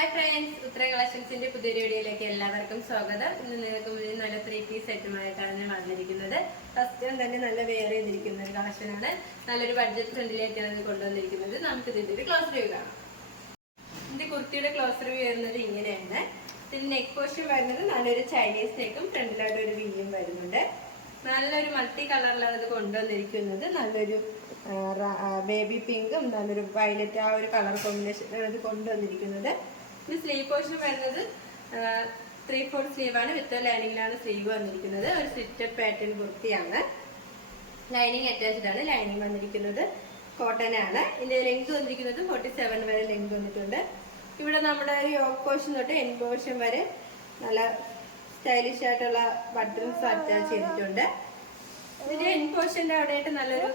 Hi friends, ഉത്തര കളക്ഷൻസിന്റെ പുതിയൊരു വീഡിയോയിലേക്ക് എല്ലാവർക്കും സ്വാഗതം. ഇന്ന് നിങ്ങൾക്ക് മുന്നിൽ നല്ല 3-piece സെറ്റുമായിട്ടാണ് ഞാൻ വന്നിരിക്കുന്നത്. ഫസ്റ്റ് തന്നെ നല്ല വെയർ ചെയ്തിരിക്കുന്ന ഒരു കളക്ഷനാണ്. നല്ലൊരു ബഡ്ജറ്റ് ഫ്രണ്ടിലേക്കാണ് ഇത് കൊണ്ടുവന്നിരിക്കുന്നത്. നമുക്ക് ഇതിന്റെ ഒരു ക്ലോസ് റിവ്യൂ കാണാം. ഇതിന്റെ കുർത്തിയുടെ ക്ലോസ് റിവ്യൂ വരുന്നത് ഇങ്ങനെയാണ്. ഇതിൽ നെക്ക് പോർഷൻ വരുന്നത് നല്ലൊരു ചൈനീസ് നെക്കും ഫ്രണ്ടിലായിട്ട് ഒരു വീയും വരുന്നുണ്ട്. നല്ലൊരു മൾട്ടി കളറിലാണ് ഇത് കൊണ്ടുവന്നിരിക്കുന്നത്. നല്ലൊരു ബേബി പിങ്കും നല്ലൊരു വയലറ്റ് ആ ഒരു കളർ കോമ്പിനേഷനാണ് ഇത് കൊണ്ടുവന്നിരിക്കുന്നത്. ഇത് സ്ലീവ് പോർഷൻ വരുന്നത് 3/4 സ്ലീവാണ്. വിത്ത് ലൈനിങ്ങിലാണ് സ്ലീവ് വന്നിരിക്കുന്നത്. ഒരു സ്ലിറ്റഡ് പാറ്റേൺ കുർത്തിയാണ്. ലൈനിങ് അറ്റാച്ച്ഡ് ആണ്. ലൈനിങ് വന്നിരിക്കുന്നത് കോട്ടൺ ആണ്. ഇതിന്റെ ലെങ്ത് വന്നിരിക്കുന്നത് 47 വരെ ലെങ്ത് വന്നിട്ടുണ്ട്. ഇവിടെ നമ്മുടെ ഒരു യോക്ക് പോർഷൻ തൊട്ട് എൻഡ് പോർഷൻ വരെ നല്ല സ്റ്റൈലിഷ് ആയിട്ടുള്ള ബട്ടൺസ് അറ്റാച്ച് ചെയ്തിട്ടുണ്ട്. ഇതിന്റെ എൻഡ് പോർഷന്റെ അവിടെയായിട്ട് നല്ലൊരു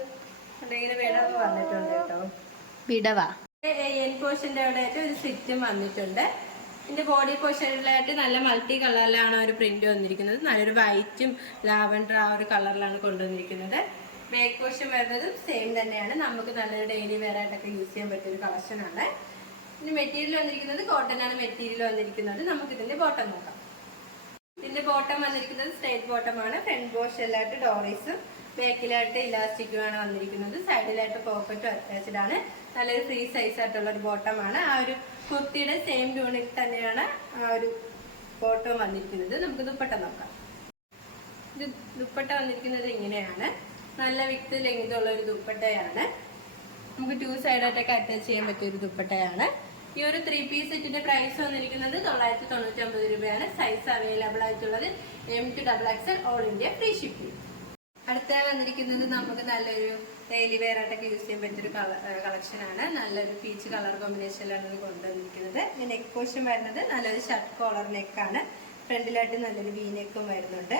ഇങ്ങനെ വിടവ് വന്നിട്ടുണ്ട് കേട്ടോ. വിടവാ എൻഡ് പോർഷന്റെ അവിടെയായിട്ട് ഒരു സ്ലിറ്റും വന്നിട്ടുണ്ട്. ഇതിന്റെ ബോഡി പോർഷനിലായിട്ട് നല്ല മൾട്ടി കളറിലാണ് ഒരു പ്രിന്റ് വന്നിരിക്കുന്നത്. നല്ലൊരു വൈറ്റും ലാവൻഡർ ആ ഒരു കളറിലാണ് കൊണ്ടുവന്നിരിക്കുന്നത്. ബാക്ക് പോർഷൻ വരുന്നതും സെയിം തന്നെയാണ്. നമുക്ക് നല്ലൊരു ഡെയിലി വെയർ ആയിട്ടൊക്കെ യൂസ് ചെയ്യാൻ പറ്റിയ ഒരു കളക്ഷൻ ആണ്. ഇതിന്റെ മെറ്റീരിയൽ വന്നിരിക്കുന്നത് കോട്ടൺ ആണ്. മെറ്റീരിയൽ വന്നിരിക്കുന്നത് നമുക്ക് ഇതിന്റെ ബോട്ടം നോക്കാം. ഇതിന്റെ ബോട്ടം വന്നിരിക്കുന്നത് സ്ട്രേറ്റ് ബോട്ടം ആണ്. ഫ്രണ്ട് പോർഷനിലായിട്ട് ഡോറീസും ബാക്കിലായിട്ട് ഇലാസ്റ്റിക്കുമാണ് വന്നിരിക്കുന്നത്. സൈഡിലായിട്ട് പോക്കറ്റും അറ്റാച്ച്ഡ് ആണ്. നല്ലൊരു ഫ്രീ സൈസ് ആയിട്ടുള്ള ഒരു ബോട്ടം ആണ്. ആ ഒരു കുർത്തിയുടെ സെയിം യൂണിറ്റ് തന്നെയാണ് ആ ഒരു ബോട്ടം വന്നിരിക്കുന്നത്. നമുക്ക് ദുപ്പട്ട നോക്കാം. ഇത് ദുപ്പട്ട വന്നിരിക്കുന്നത് ഇങ്ങനെയാണ്. നല്ല വിത്ത് ലെങ്ത് ഉള്ള ഒരു ദുപ്പട്ടയാണ്. നമുക്ക് 2 സൈഡായിട്ടൊക്കെ അറ്റാച്ച് ചെയ്യാൻ പറ്റിയ ഒരു ദുപ്പട്ടയാണ്. ഈ ഒരു 3-piece സെറ്റിന്റെ പ്രൈസ് വന്നിരിക്കുന്നത് 999 രൂപയാണ്. സൈസ് അവൈലബിൾ ആയിട്ടുള്ളത് M to XXL all India free shipping. അടുത്ത വന്നിരിക്കുന്നത് നമുക്ക് നല്ലൊരു ഡെയിലി വെയർ ആയിട്ടൊക്കെ യൂസ് ചെയ്യാൻ പറ്റിയൊരു കളക്ഷൻ ആണ്. നല്ലൊരു പീച്ച് കളർ കോമ്പിനേഷനിലാണ് ഇത് കൊണ്ടുവന്നിരിക്കുന്നത്. നെക്ക് പോർഷൻ വരുന്നത് നല്ലൊരു ഷർട്ട് കോളർ നെക്കാണ്. ഫ്രണ്ടിലായിട്ട് നല്ലൊരു വി നെക്കും വരുന്നുണ്ട്.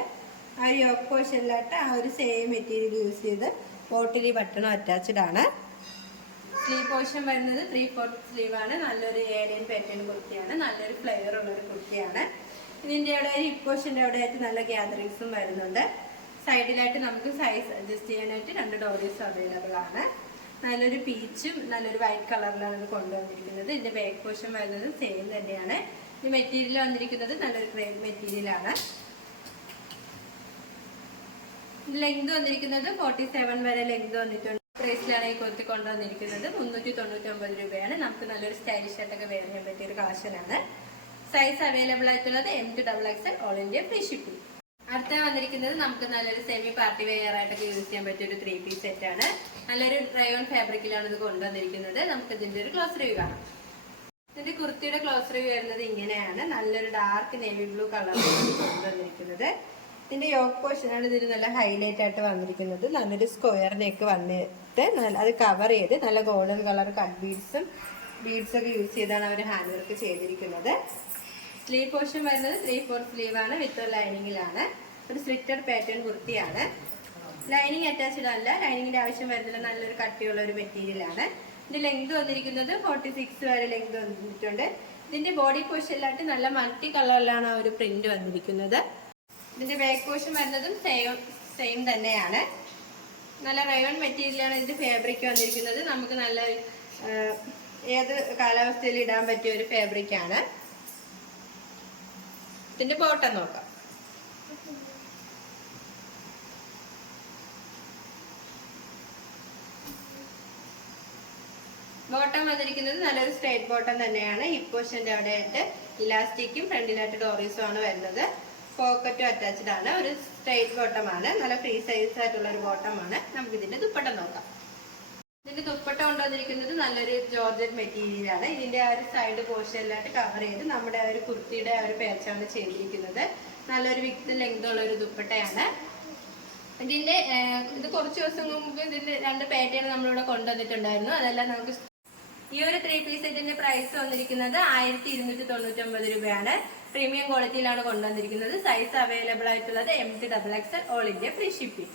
ആ ഒരു യോക്ക് പോർഷനിലായിട്ട് ആ ഒരു സെയിം മെറ്റീരിയൽ യൂസ് ചെയ്ത് പോട്ടിലി ബട്ടണും അറ്റാച്ച്ഡ് ആണ്. സ്ലീവ് പോർഷൻ വരുന്നത് 3/4 സ്ലീവാണ്. നല്ലൊരു ഏലിയൻ പാറ്റേൺ കുർത്തിയാണ്. നല്ലൊരു ഫ്ലെയർ ഉള്ളൊരു കുർത്തിയാണ്. ഇതിന്റെ അവിടെ ഹിപ്പ് പോർഷന്റെ അവിടെ ആയിട്ട് നല്ല ഗ്യാതറിങ്സും വരുന്നുണ്ട്. സൈഡിലായിട്ട് നമുക്ക് സൈസ് അഡ്ജസ്റ്റ് ചെയ്യാനായിട്ട് 2 ഡോറീസും അവൈലബിൾ ആണ്. നല്ലൊരു പീച്ചും നല്ലൊരു വൈറ്റ് കളറിലാണ് ഇത് കൊണ്ടുവന്നിരിക്കുന്നത്. ഇതിന്റെ ബാക്ക് പോർഷൻ വരുന്നത് സെയിം തന്നെയാണ്. ഈ മെറ്റീരിയൽ വന്നിരിക്കുന്നത് നല്ലൊരു ക്രേപ്പ് മെറ്റീരിയലാണ്. ലെങ്ത് വന്നിരിക്കുന്നത് 47 വരെ ലെങ്ത് വന്നിട്ടുണ്ട്. പ്രൈസിലാണ് ഈ കുർത്തി കൊണ്ടുവന്നിരിക്കുന്നത്. 399 രൂപയാണ്. നമുക്ക് നല്ലൊരു സ്റ്റൈലിഷ് ആയിട്ടൊക്കെ വെയർ ചെയ്യാൻ പറ്റിയ ഒരു കളക്ഷനാണ്. സൈസ് അവൈലബിൾ ആയിട്ടുള്ളത് M to XXL all India free shipping. അടുത്ത വന്നിരിക്കുന്നത് നമുക്ക് നല്ലൊരു സെമി പാർട്ടി വെയർ ആയിട്ടൊക്കെ യൂസ് ചെയ്യാൻ പറ്റിയ ഒരു 3-piece സെറ്റ് ആണ്. നല്ലൊരു റയോൺ ഫാബ്രിക്കിലാണ് ഇത് കൊണ്ടുവന്നിരിക്കുന്നത്. നമുക്ക് ഇതിന്റെ ഒരു ക്ലോസ് റിവ്യൂ കാണാം. ഇതിന്റെ കുർത്തിയുടെ ക്ലോസ് റിവ്യൂ വരുന്നത് ഇങ്ങനെയാണ്. നല്ലൊരു ഡാർക്ക് നേവി ബ്ലൂ കളറിലാണ് കൊണ്ടുവന്നിരിക്കുന്നത്. ഇതിന്റെ യോക്ക് പോർഷനാണ് ഇതിന് നല്ല ഹൈലൈറ്റ് ആയിട്ട് വന്നിരിക്കുന്നത്. നല്ലൊരു സ്ക്വയർ നെക്ക് വന്നിട്ട് അത് കവർ ചെയ്ത് നല്ല ഗോൾഡൻ കളർ കട്ട് ബീഡ്സും ഒക്കെ യൂസ് ചെയ്താണ് അവർ ഹാൻഡ് വർക്ക് ചെയ്തിരിക്കുന്നത്. സ്ലീവ് പോർഷൻ വരുന്നത് 3/4 സ്ലീവാണ്. വിത്ത് ലൈനിങ്ങിലാണ്. ഒരു സ്ലിറ്റഡ് പാറ്റേൺ കുർത്തിയാണ്. ലൈനിങ് അറ്റാച്ച്ഡ് അല്ല. ലൈനിങ്ങിന്റെ ആവശ്യം വരുന്നില്ല. നല്ലൊരു കട്ടിയുള്ള ഒരു മെറ്റീരിയലാണ്. ഇതിന്റെ ലെങ്ത് വന്നിരിക്കുന്നത് 46 വരെ ലെങ്ത് വന്നിട്ടുണ്ട്. ഇതിന്റെ ബോഡി പോർഷനിലായിട്ട് നല്ല മൾട്ടി കളറിലാണ് ആ ഒരു പ്രിന്റ് വന്നിരിക്കുന്നത്. ഇതിന്റെ ബാക്ക് പോർഷൻ വരുന്നതും സെയിം തന്നെയാണ്. നല്ല റയോൺ മെറ്റീരിയലാണ് ഇതിന്റെ ഫാബ്രിക് വന്നിരിക്കുന്നത്. നമുക്ക് നല്ല ഏത് കാലാവസ്ഥയിൽ ഇടാൻ പറ്റിയ ഒരു ഫാബ്രിക് ആണ്. ഇതിന്റെ ബോട്ടം നോക്കാം. ബോട്ടം വന്നിരിക്കുന്നത് നല്ലൊരു സ്ട്രേറ്റ് ബോട്ടം തന്നെയാണ്. ഹിപ്പ് പോർഷന്റെ അവിടെയായിട്ട് ഇലാസ്റ്റിക്കും ഫ്രണ്ടിലായിട്ട് ഡോറീസും ആണ് വരുന്നത്. പോക്കറ്റും അറ്റാച്ച്ഡ് ആണ്. ഒരു സ്ട്രേറ്റ് ബോട്ടം ആണ്. നല്ല ഫ്രീ സൈസ് ആയിട്ടുള്ള ഒരു ബോട്ടം ആണ്. നമുക്ക് ഇതിന്റെ ദുപ്പട്ട നോക്കാം. ഇതിന്റെ ദുപ്പട്ട കൊണ്ടുവന്നിരിക്കുന്നത് നല്ലൊരു ജോർജറ്റ് മെറ്റീരിയൽ ആണ്. ഇതിന്റെ ആ ഒരു സൈഡ് പോർഷനിലായിട്ട് കവർ ചെയ്ത് നമ്മുടെ ആ ഒരു കുർത്തിയുടെ ആ ഒരു പാച്ചാണ് ചെയ്തിരിക്കുന്നത്. നല്ലൊരു വിത്ത് ലെങ്ത് ഉള്ള ഒരു ദുപ്പട്ടയാണ്. ഇതിന്റെ ഇത് കുറച്ച് ദിവസം മുമ്പ് ഇതിന്റെ 2 പാറ്റേൺ നമ്മളിവിടെ കൊണ്ടുവന്നിട്ടുണ്ടായിരുന്നു. അതെല്ലാം നമുക്ക് ഈ ഒരു 3-piece സെറ്റിന്റെ പ്രൈസ് വന്നിരിക്കുന്നത് 1299 രൂപയാണ്. പ്രീമിയം ക്വാളിറ്റിയിലാണ് കൊണ്ടുവന്നിരിക്കുന്നത്. സൈസ് അവൈലബിൾ ആയിട്ടുള്ളത് M to XXL all India free shipping.